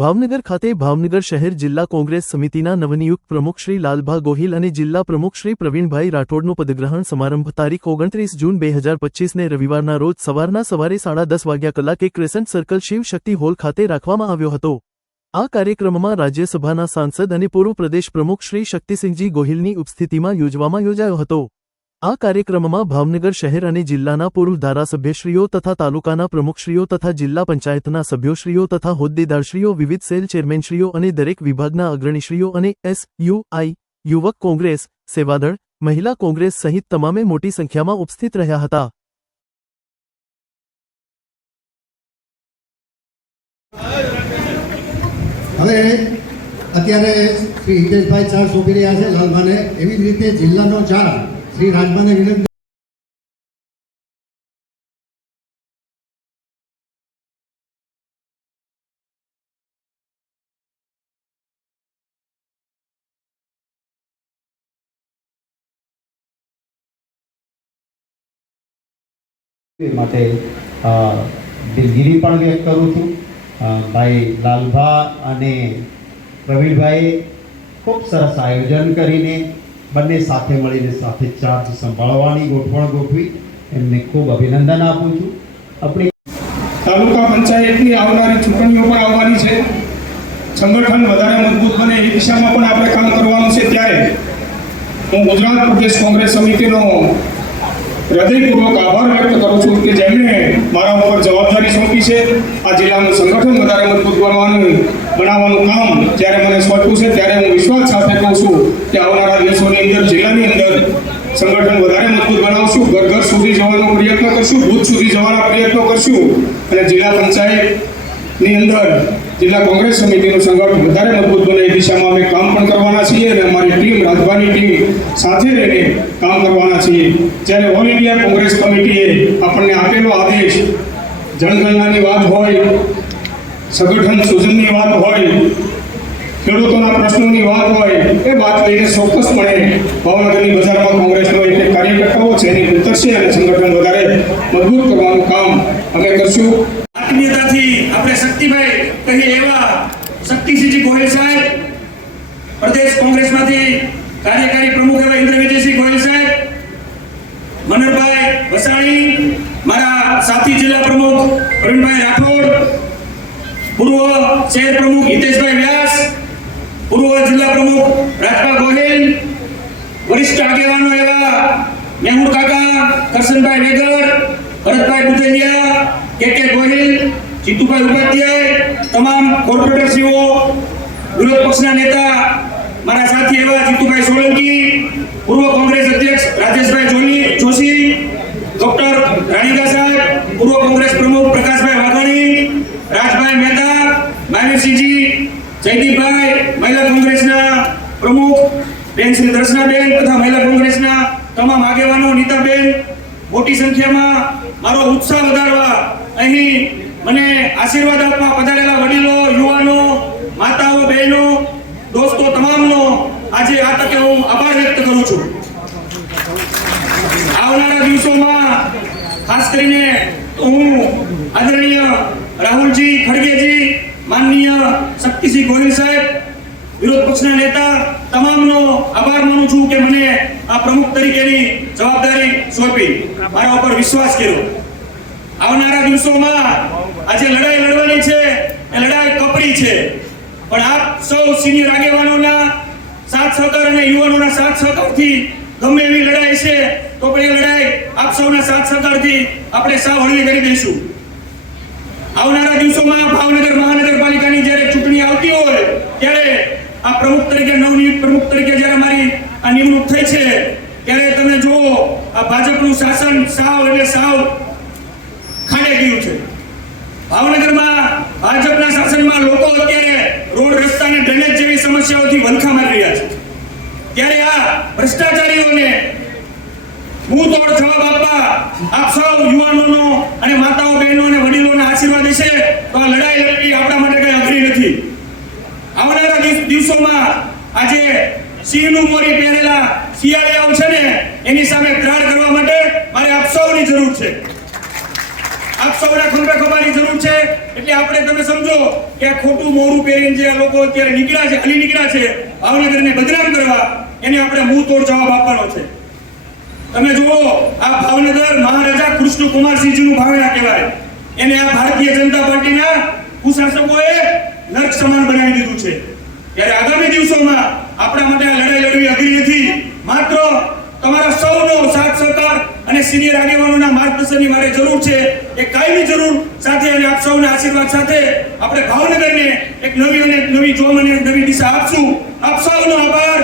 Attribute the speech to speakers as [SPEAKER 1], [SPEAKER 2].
[SPEAKER 1] ભાવનગર ખાતે ભાવનગર શહેર જિલ્લા કોંગ્રેસ સમિતિના નવનિયુક્ત પ્રમુખ શ્રી લાલભા ગોહિલ અને જિલ્લા પ્રમુખ શ્રી પ્રવીણભાઈ રાઠોડનો પદગ્રહણ સમારંભ તારીખ ઓગણત્રીસ જૂન બે હજાર પચીસને રવિવારના રોજ સવારના સવારે સાડા દસ વાગ્યા કલાકે crescent circle Shiv Shakti hall ખાતે રાખવામાં આવ્યો હતો. આ કાર્યક્રમમાં રાજ્યસભાના સાંસદ અને પૂર્વ પ્રદેશ પ્રમુખ શ્રી શક્તિસિંહજી ગોહિલની ઉપસ્થિતિમાં યોજવામાં યોજાયો હતો. આ કાર્યક્રમમાં ભાવનગર શહેર અને જિલ્લાના પૂર્વ ધારાસભ્યશ્રીઓ તથા તાલુકાના પ્રમુખશ્રીઓ તથા જિલ્લા પંચાયતના સભ્યોશ્રીઓ તથા હોદ્દેદારશ્રીઓ, વિવિધ સેલ ચેરમેનશ્રીઓ અને દરેક વિભાગના અગ્રણીશ્રીઓ અને એસ યુ યુવક કોંગ્રેસ સેવાદળ, મહિલા કોંગ્રેસ સહિત તમામે મોટી સંખ્યામાં ઉપસ્થિત રહ્યા હતા.
[SPEAKER 2] હવે અત્યારે શ્રી હિતેશભાઈ ચાર સોંપી રહ્યા છે લાલભાને. એવી જ રીતે જિલ્લાનો ચાર શ્રી રાજમાને વિનંતી
[SPEAKER 3] માટે દિલગીરી પણ વ્યક્ત કરું છું. ભાઈ લાલભા અને પ્રવીણભાઈએ ખૂબ સરસ આયોજન કરીને બંને સાથે મળીને સાથે ચાર્જ સંભાળવાની ગોઠવણ ગોઠવી એમને ખૂબ અભિનંદન આપું છું. આપણી
[SPEAKER 4] તાલુકા પંચાયતની આવનારી ચૂંટણીઓ પણ આવવાની છે. સંગઠન વધારે મજબૂત બને એ દિશામાં પણ આપણે કામ કરવાનું છે. ત્યારે હું ગુજરાત પ્રદેશ કોંગ્રેસ સમિતિનો હૃદયપૂર્વક આભાર વ્યક્ત કરું છું કે જેમણે મારા ઉપર જવાબદારી સોંપી છે. આ જિલ્લાનું સંગઠન વધારે મજબૂત બનાવવાનું બનાવવાનું કામ જ્યારે મને સોંપ્યું છે ત્યારે હું વિશ્વાસ સાથે કહું છું કે આવનારા દિવસોની અંદર, જિલ્લાની અંદર સંગઠન વધારે મજબૂત બનાવશું. ઘર ઘર સુધી જવાનો પ્રયત્ન કરશું, બુથ સુધી જવાના પ્રયત્નો કરશું. અને જિલ્લા પંચાયતની અંદર જિલ્લા કોંગ્રેસ સમિતિનું સંગઠન વધારે મજબૂત બને એ દિશામાં અમે કામ પણ કરવાના છીએ અને અમારી ટીમ, રાજભાની ટીમ સાથે રહીને કામ કરવાના છીએ. જ્યારે ઓલ ઇન્ડિયા કોંગ્રેસ કમિટીએ આપણને આપેલો આદેશ, જનગણનાની વાત હોય સંગઠન સૂચનની વાત હોય, ખેડૂતોના પ્રશ્નોની વાત હોય, એ વાત લઈને ચોક્કસપણે ભાવનગરની બજારમાં કોંગ્રેસનો એક કાર્યકર્તાઓ છે, એની ઉતરશે અને સંગઠન વધારે મજબૂત કરવાનું કામ અમે કરશું.
[SPEAKER 5] આત્મીયતાથી આપણે શક્તિભાઈ કહીએ એવા શક્તિસિંહજી ગોહિલ સાહેબ, પ્રદેશ કોંગ્રેસમાંથી કાર્યકારી પ્રમુખ એવા ઇન્દ્ર વિજયસિંહ ગોહિલ સાહેબ, મનરભાઈ વસાણી, મારા સાથી જિલ્લા પ્રમુખ પ્રવીણભાઈ રાઠોડ પૂર્વ શહેર પ્રમુખ હિતેશભાઈ વ્યાસ, પૂર્વ જિલ્લા પ્રમુખ રાજભા ગોહિલ, વરિષ્ઠ આગેવાનો એવા મેહુલ કાકા, કરશનભાઈ વેગર, ભરતભાઈ બુજેલિયા કે કે ગોહિલ, જીતુભાઈ ઉપાધ્યાય, તમામ કોર્પોરેટરશ્રીઓ, વિરોધ પક્ષના નેતા, મારા સાથી એવા જીતુભાઈ સોલંકી, પૂર્વ કોંગ્રેસ અધ્યક્ષ રાજેશભાઈ જોની જોશી, ડોક્ટર રાણીગા સાહેબ, પૂર્વ કોંગ્રેસ જયદીપભાઈ, મહિલા કોંગ્રેસના પ્રમુખ બેન શ્રી દર્શનાબેન તથા મહિલા કોંગ્રેસના તમામ આગેવાનો, નીતાબેન, મોટી સંખ્યામાં મારો ઉત્સાહ વધારવા અહીં મને આશીર્વાદ આપવા પધારેલા વડીલો, યુવાનો, માતાઓ, બહેનો, દોસ્તો તમામનો આજે આ તકે હું આભાર વ્યક્ત કરું છું. આવનારા દિવસોમાં ખાસ કરીને હું આદરણીય રાહુલજી ખડગેજી, માનનીય શક્તિસિંહ ગોહિલ સાહેબ, વિરોધ પક્ષના નેતા, તમામનો આભાર માનું છું કે મને આ પ્રમુખ તરીકેની જવાબદારી સોંપી. મારા ઉપર વિશ્વાસ કર્યો. આવનારા દિવસોમાં આજે લડાઈ લડવાની છે, એ લડાઈ કપરી છે. પણ આપ સૌ સિનિયર આગેવાનોના સાથ સહકાર અને યુવાનોના સાથ સહકારથી ગમે એવી લડાઈ છે, તો પણ એ લડાઈ આપ સૌના સાથ સહકારથી આપણે સાવ હળવી કરી દઈશું. આવનારા દિવસોમાં ભાવનગર મહાનગરપાલિકાની જ્યારે ચૂંટણી આવતી હોય ત્યારે આ પ્રમુખ તરીકે નવનિયુક્ત પ્રમુખ તરીકે જ્યારે મારી આ નિમણૂક થઈ છે, ત્યારે તમે જુઓ, આ ભાજપનું શાસન સાવ એટલે સાવ ખાડે ગયું છે. ભાવનગરમાં ભાજપના શાસનમાં લોકો અત્યારે રોડ રસ્તા અને ડ્રેનેજ જેવી સમસ્યાઓથી વલખા મારી રહ્યા છે. ત્યારે આ ભ્રષ્ટાચારીઓને હું તોડ જવાબ આપવા આપ સૌ યુવાનોનો અને માતાઓ બહેનો અને વડીલોના આશીર્વાદ છે તો આ લડાઈ લડવી આપણા માટે કઈ અઘરી નથી. દિવ- દિવસોમાં આજે સિંહનું મોરી પહેરેલા શિયાળિયાઓ છે ને, એની સામે ત્રાણ કરવા માટે મારે આપ સૌની જરૂર છે. આપ સૌના ખંભે ખંભાની જરૂર છે. એટલે આપણે તમે સમજો કે ખોટું મોરું પહેરીને જે લોકો અત્યારે નીકળ્યા છે, અલી નીકળ્યા છે, ભાવનગરને બદનામ કરવા, એને આપણે મુંહ તોડ જવાબ આપવાનો છે. તમે જુઓ, આ ભાવનગર મહારાજા કૃષ્ણ કુમારસિંહજીનું ભાવેણા કહેવાય. એને આ ભારતીય જનતા પાર્ટીના કુશાસકોએ નર્ક સમાન બનાવી દીધું છે. ત્યારે આગામી દિવસોમાં આપણા માટે આ લડાઈ લડવી અઘરી નથી. માત્ર તમારા સૌનો સાથ સહકાર અને સિનિયર આગેવાનોના માર્ગદર્શનની મારે જરૂર છે. એ કાયમી જરૂર સાથે અને આપ સૌના આશીર્વાદ સાથે આપણે ભાવનગરને એક નવી અને નવી જોમ અને નવી દિશા આપશું. આપ સૌનો આભાર.